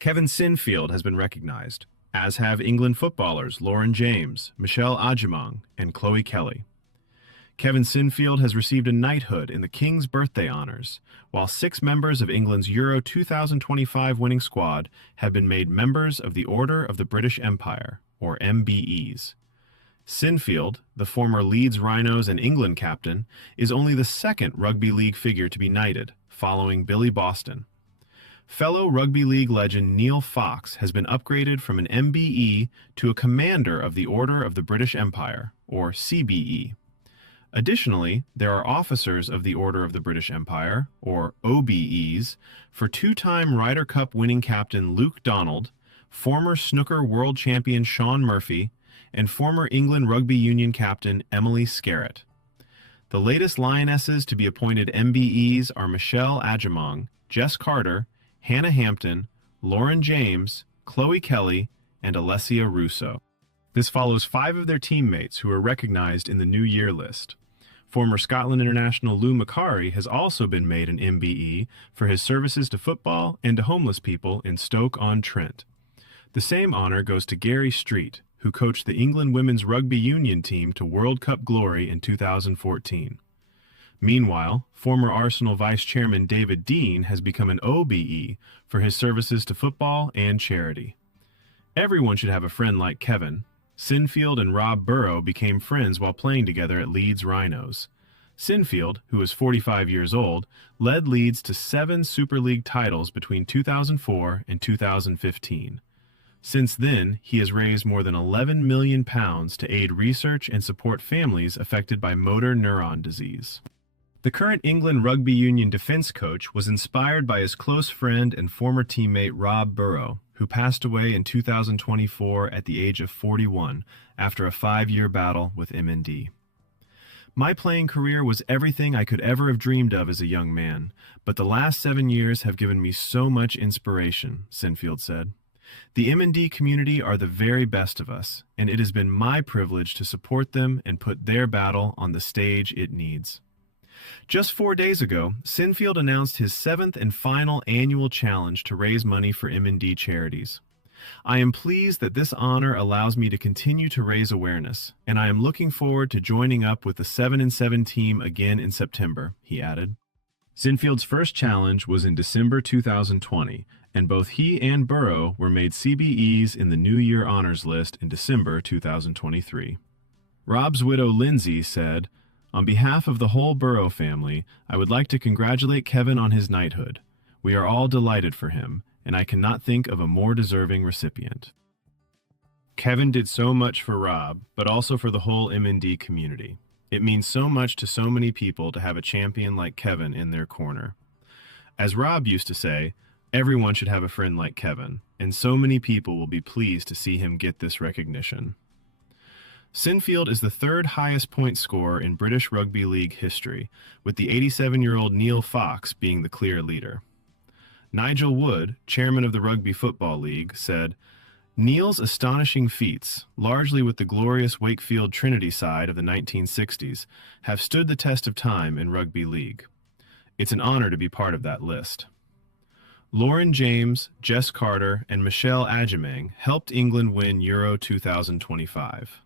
Kevin Sinfield has been recognized, as have England footballers Lauren James, Michelle Ajimong, and Chloe Kelly. Kevin Sinfield has received a knighthood in the King's Birthday Honours, while 6 members of England's Euro 2025 winning squad have been made members of the Order of the British Empire, or MBEs. Sinfield, the former Leeds Rhinos and England captain, is only the second rugby league figure to be knighted, following Billy Boston. Fellow rugby league legend Neil Fox has been upgraded from an MBE to a Commander of the Order of the British Empire, or CBE. Additionally, there are officers of the Order of the British Empire, or OBEs, for 2-time Ryder Cup winning captain Luke Donald, former snooker world champion Shaun Murphy, and former England Rugby Union captain Emily Scarratt. The latest Lionesses to be appointed MBEs are Michelle Ajimong, Jess Carter, Hannah Hampton, Lauren James, Chloe Kelly, and Alessia Russo. This follows 5 of their teammates who are recognized in the New Year list. Former Scotland international Lou Macari has also been made an MBE for his services to football and to homeless people in Stoke-on-Trent. The same honor goes to Gary Street, who coached the England women's rugby union team to World Cup glory in 2014. Meanwhile, former Arsenal vice chairman David Dean has become an OBE for his services to football and charity. Everyone should have a friend like Kevin. Sinfield and Rob Burrow became friends while playing together at Leeds Rhinos. Sinfield, who is 45 years old, led Leeds to 7 Super League titles between 2004 and 2015. Since then, he has raised more than £11 million to aid research and support families affected by motor neuron disease. The current England Rugby Union defense coach was inspired by his close friend and former teammate Rob Burrow, who passed away in 2024 at the age of 41 after a 5-year battle with MND. My playing career was everything I could ever have dreamed of as a young man, but the last 7 years have given me so much inspiration, Sinfield said. The MND community are the very best of us, and it has been my privilege to support them and put their battle on the stage it needs. Just 4 days ago, Sinfield announced his 7th and final annual challenge to raise money for MND charities. I am pleased that this honor allows me to continue to raise awareness, and I am looking forward to joining up with the 7-7 team again in September, he added. Sinfield's first challenge was in December 2020, and both he and Burrow were made CBEs in the New Year Honors List in December 2023. Rob's widow Lindsay said, "On behalf of the whole Burrow family, I would like to congratulate Kevin on his knighthood. We are all delighted for him, and I cannot think of a more deserving recipient." Kevin did so much for Rob, but also for the whole MND community. It means so much to so many people to have a champion like Kevin in their corner. As Rob used to say, everyone should have a friend like Kevin, and so many people will be pleased to see him get this recognition. Sinfield is the 3rd highest point scorer in British Rugby League history, with the 87-year-old Neil Fox being the clear leader. Nigel Wood, chairman of the Rugby Football League, said, "Neil's astonishing feats, largely with the glorious Wakefield Trinity side of the 1960s, have stood the test of time in rugby league. It's an honor to be part of that list." Lauren James, Jess Carter, and Michelle Ajimong helped England win Euro 2025.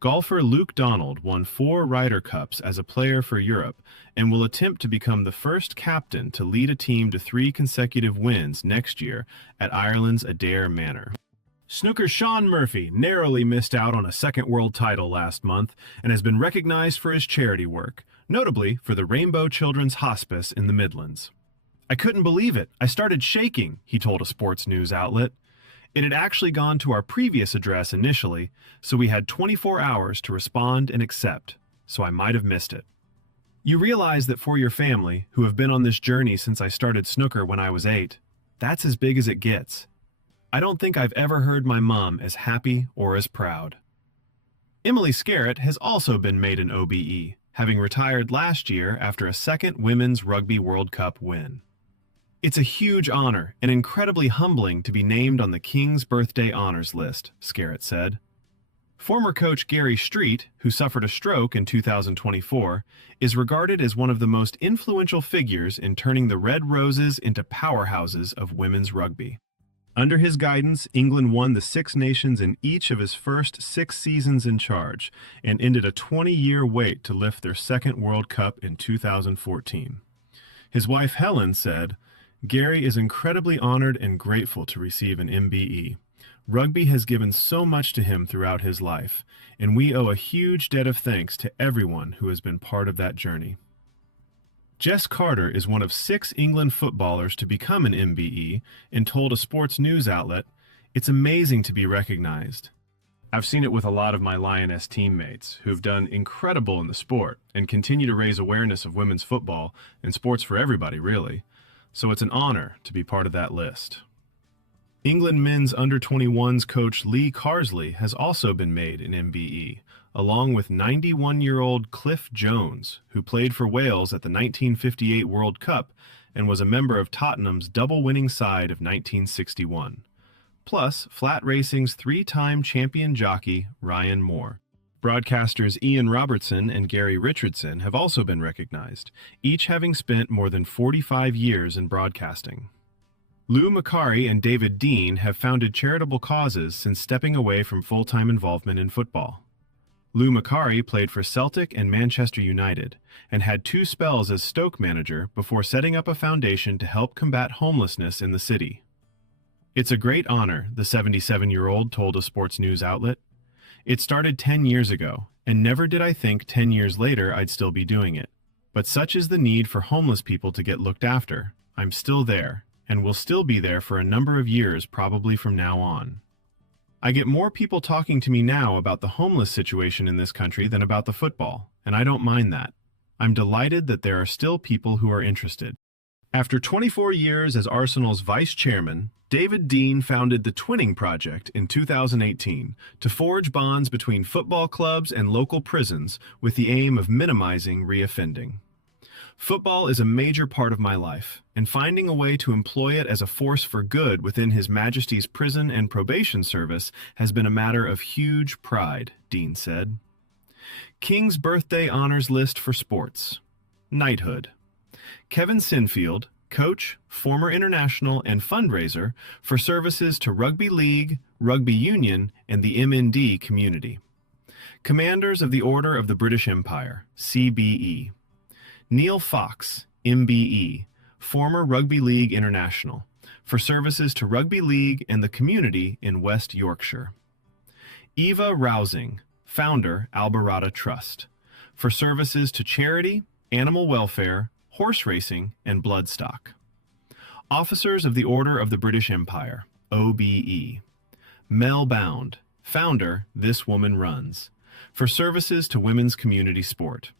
Golfer Luke Donald won 4 Ryder Cups as a player for Europe and will attempt to become the first captain to lead a team to 3 consecutive wins next year at Ireland's Adair Manor. Snooker's Shaun Murphy narrowly missed out on a 2nd world title last month and has been recognized for his charity work, notably for the Rainbow Children's Hospice in the Midlands. "I couldn't believe it. I started shaking," he told a sports news outlet. It had actually gone to our previous address initially, so we had 24 hours to respond and accept, so I might have missed it. "You realize that for your family, who have been on this journey since I started snooker when I was 8, that's as big as it gets. I don't think I've ever heard my mom as happy or as proud." Emily Scarratt has also been made an OBE, having retired last year after a 2nd Women's Rugby World Cup win. "It's a huge honor and incredibly humbling to be named on the King's Birthday Honours list," Scarratt said. Former coach Gary Street, who suffered a stroke in 2024, is regarded as one of the most influential figures in turning the Red Roses into powerhouses of women's rugby. Under his guidance, England won the Six Nations in each of his first 6 seasons in charge and ended a 20-year wait to lift their second World Cup in 2014. His wife Helen said, "Gary is incredibly honored and grateful to receive an MBE. Rugby has given so much to him throughout his life, and we owe a huge debt of thanks to everyone who has been part of that journey." Jess Carter is one of 6 England footballers to become an MBE and told a sports news outlet, "It's amazing to be recognized. I've seen it with a lot of my Lioness teammates who've done incredible in the sport and continue to raise awareness of women's football and sports for everybody, really. So it's an honor to be part of that list." England men's under-21s coach Lee Carsley has also been made an MBE, along with 91-year-old Cliff Jones, who played for Wales at the 1958 World Cup and was a member of Tottenham's double-winning side of 1961. Plus, flat racing's 3-time champion jockey Ryan Moore. Broadcasters Ian Robertson and Gary Richardson have also been recognized, each having spent more than 45 years in broadcasting. Lou Macari and David Dean have founded charitable causes since stepping away from full-time involvement in football. Lou Macari played for Celtic and Manchester United and had 2 spells as Stoke manager before setting up a foundation to help combat homelessness in the city. "It's a great honor," the 77-year-old told a sports news outlet. "It started 10 years ago, and never did I think 10 years later I'd still be doing it. But such is the need for homeless people to get looked after. I'm still there, and will still be there for a number of years probably from now on. I get more people talking to me now about the homeless situation in this country than about the football, and I don't mind that. I'm delighted that there are still people who are interested." After 24 years as Arsenal's vice chairman, David Dean founded the Twinning Project in 2018 to forge bonds between football clubs and local prisons with the aim of minimizing reoffending. "Football is a major part of my life, and finding a way to employ it as a force for good within His Majesty's Prison and Probation Service has been a matter of huge pride," Dean said. King's Birthday Honors List for Sports. Knighthood. Kevin Sinfield, coach, former international, and fundraiser for services to Rugby League, Rugby Union, and the MND community. Commanders of the Order of the British Empire, CBE. Neil Fox, MBE, former Rugby League international, for services to Rugby League and the community in West Yorkshire. Eva Rousing, founder, Alberata Trust, for services to charity, animal welfare, horse racing, and bloodstock. Officers of the Order of the British Empire, OBE. Mel Bound, founder, This Woman Runs, for services to women's community sport.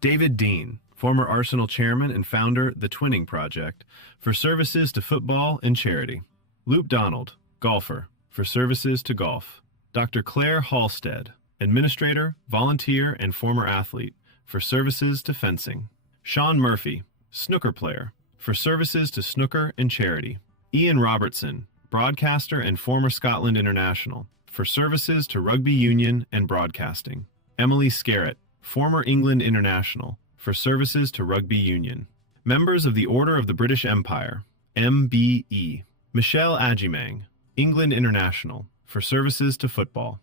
David Dean, former Arsenal chairman and founder, The Twinning Project, for services to football and charity. Luke Donald, golfer, for services to golf. Dr. Claire Halstead, administrator, volunteer, and former athlete, for services to fencing. Sean Murphy, snooker player, for services to snooker and charity. Ian Robertson, broadcaster and former Scotland international, for services to rugby union and broadcasting. Emily Scarratt, former England international, for services to rugby union. Members of the Order of the British Empire, MBE. Michelle Agimang, England international, for services to football.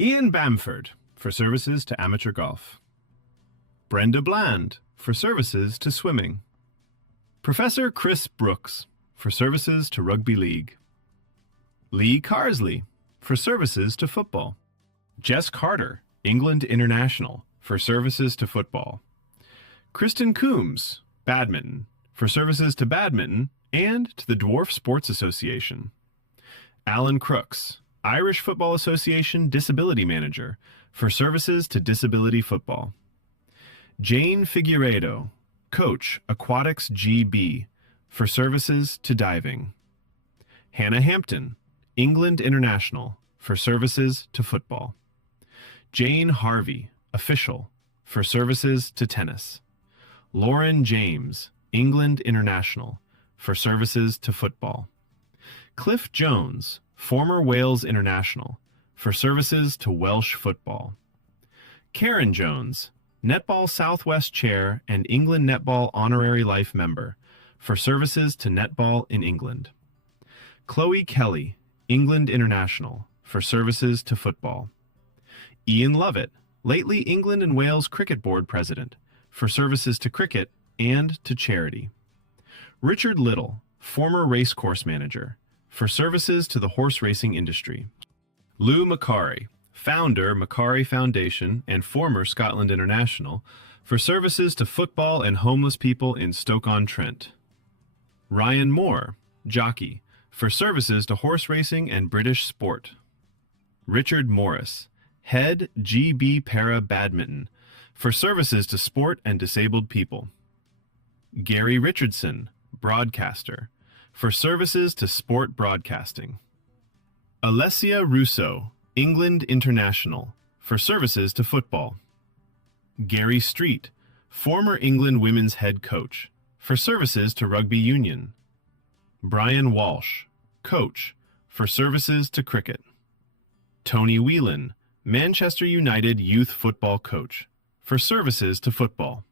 Ian Bamford, for services to amateur golf. Brenda Bland, for services to swimming. Professor Chris Brooks, for services to rugby league. Lee Carsley, for services to football. Jess Carter, England international, for services to football. Kristen Coombs, badminton, for services to badminton and to the Dwarf Sports Association. Alan Crooks, Irish Football Association disability manager, for services to disability football. Jane Figueiredo, coach, Aquatics GB, for services to diving. Hannah Hampton, England international, for services to football. Jane Harvey, official, for services to tennis. Lauren James, England international, for services to football. Cliff Jones, former Wales international, for services to Welsh football. Karen Jones, Netball Southwest chair and England Netball honorary life member, for services to netball in England. Chloe Kelly, England international, for services to football. Ian Lovett, lately England and Wales Cricket Board president, for services to cricket and to charity. Richard Little, former racecourse manager, for services to the horse racing industry. Lou Macari, founder Macari Foundation and former Scotland International, for services to football and homeless people in Stoke-on-Trent. Ryan Moore, jockey, for services to horse racing and British sport. Richard Morris, head GB Para Badminton, for services to sport and disabled people. Gary Richardson, broadcaster, for services to sport broadcasting. Alessia Russo, England International, for services to football. Gary Street, former England women's head coach, for services to rugby union. Brian Walsh, coach, for services to cricket. Tony Whelan, Manchester United youth football coach, for services to football.